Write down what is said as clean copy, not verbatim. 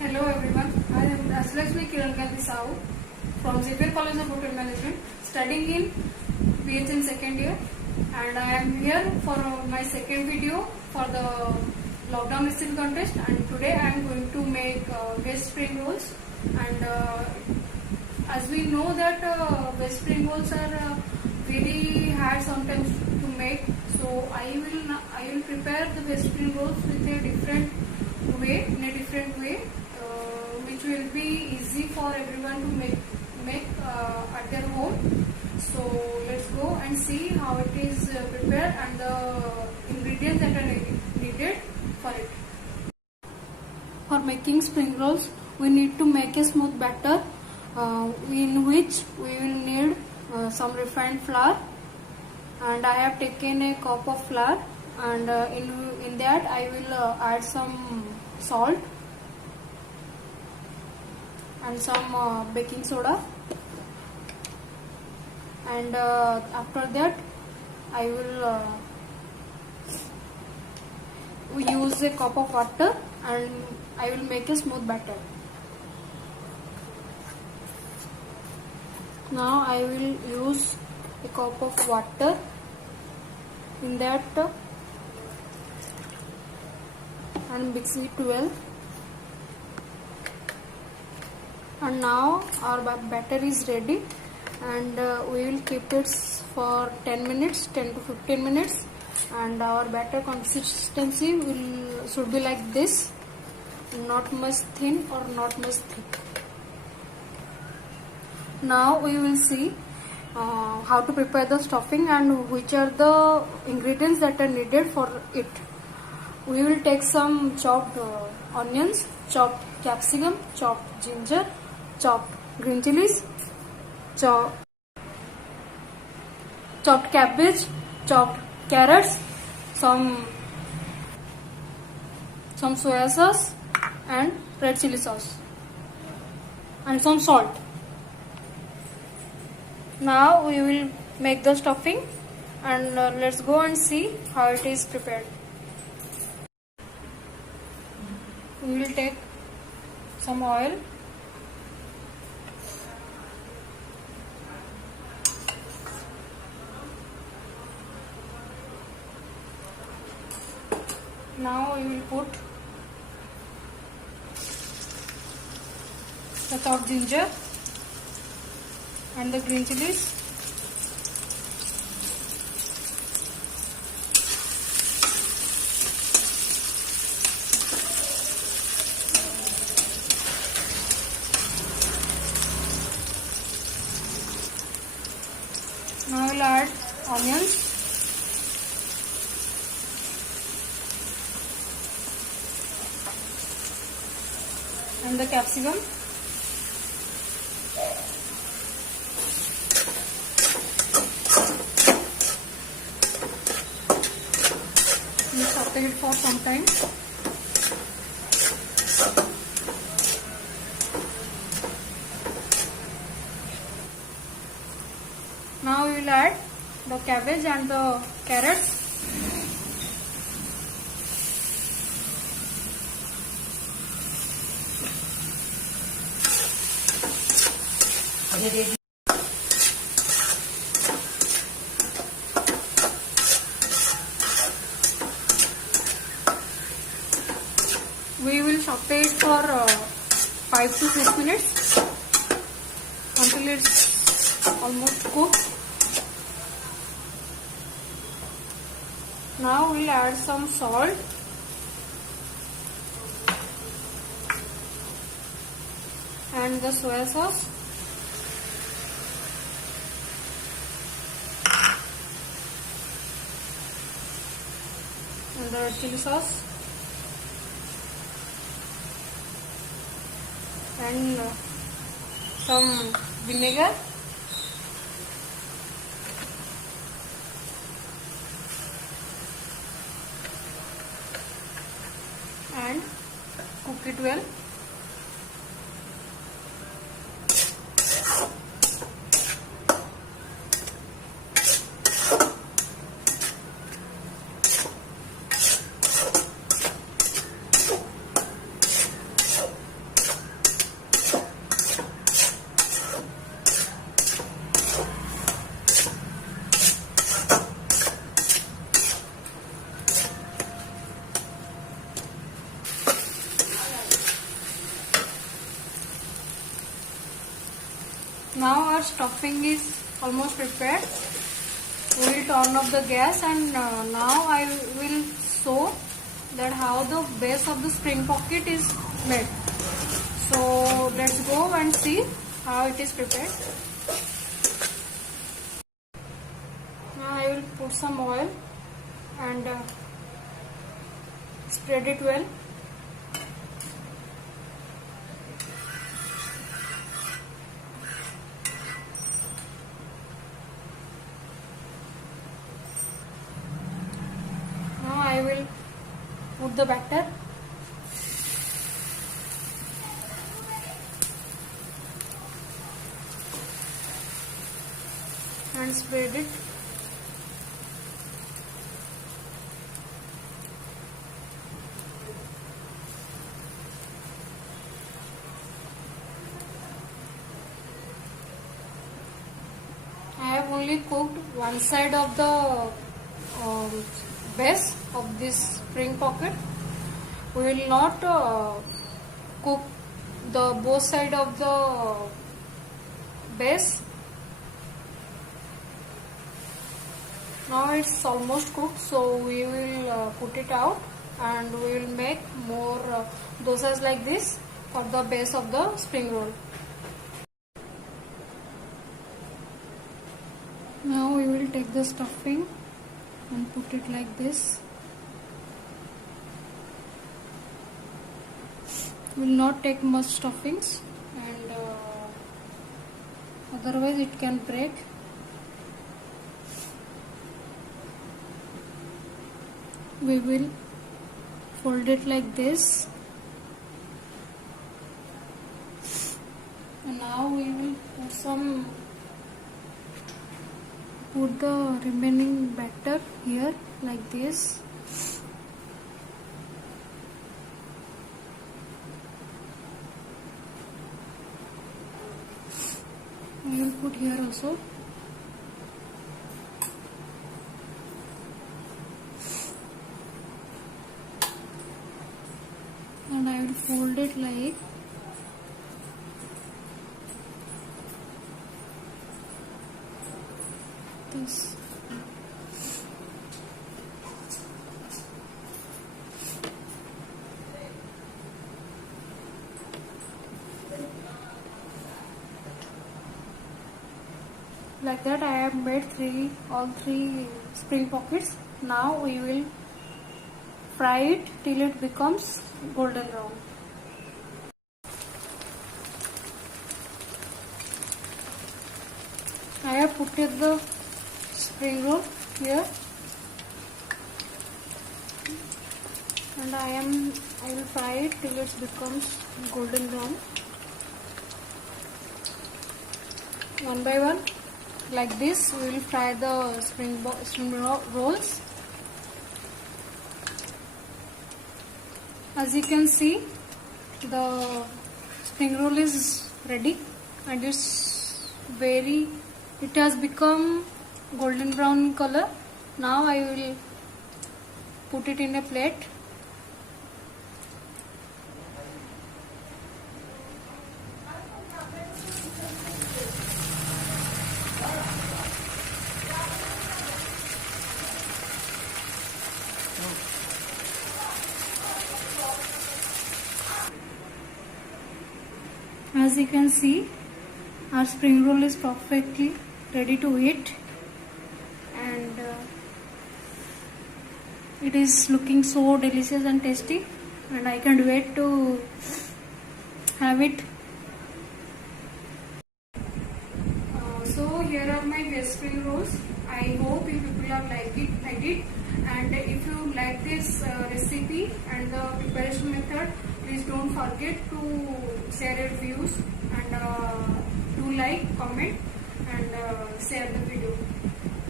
Hello everyone, I am Excellency from Xavier College of Hotel Management, studying in BH in second year, and I am here for my second video for the Lockdown.It contest. And today I am going to make Veg Spring Rolls. And as we know that Veg Spring Rolls are very hard sometimes to make, so I will prepare the Veg Spring Rolls with a different way, which will be easy for everyone to make at their home. So let's go and see how it is prepared and the ingredients that are needed for it. For making spring rolls, we need to make a smooth batter in which we will need some refined flour, and I have taken a cup of flour, and in that I will add some salt and some baking soda, and after that I will use a cup of water and I will make a smooth batter. Now I will use a cup of water. In that and mix it well. And now our batter is ready, and we will keep it for 10 to 15 minutes, and our batter consistency should be like this, not much thin or not much thick. Now we will see how to prepare the stuffing and which are the ingredients that are needed for it. We will take some chopped onions, chopped capsicum, chopped ginger, chopped green chilies, chopped cabbage, chopped carrots, some soya sauce and red chili sauce, and some salt. Now we will make the stuffing, and let's go and see how it is prepared. We will take some oil, now we will put the chopped ginger and the green chilies, now I will add onions, and the capsicum, we saute it for some time. Now we will add the cabbage and the carrots. We will saute it for 5 to 6 minutes until it's almost cooked. Now we'll add some salt and the soya sauce and the red chili sauce and some vinegar and cook it well. Now our stuffing is almost prepared. We will turn off the gas, and now I will show that how the base of the spring pocket is made. So let's go and see how it is prepared. Now I will put some oil and spread it well. Now I will put the batter. And spread it. I have only cooked one side of the base of this spring pocket. We will not cook the both side of the base. Now it's almost cooked, so we will put it out and we will make more dosas like this for the base of the spring roll. Now we will take the stuffing and put it like this. We will not take much stuffings, and otherwise it can break. We will fold it like this, and now we will put the remaining batter here like this. We will put here also. And I will fold it like this. Like that I have made all three spring pockets. Now we will fry it till it becomes golden brown. I have put the spring roll here, and I will fry it till it becomes golden brown. One by one, like this, we will fry the spring rolls. As you can see, the spring roll is ready, and it has become golden brown in color. Now I will put it in a plate. As you can see, our spring roll is perfectly ready to eat, and it is looking so delicious and tasty, and I can't wait to have it. So here are my veg spring rolls. I hope you people have liked it, and if you like this recipe and the preparation method, please don't forget to share your views, and do like, comment, and share the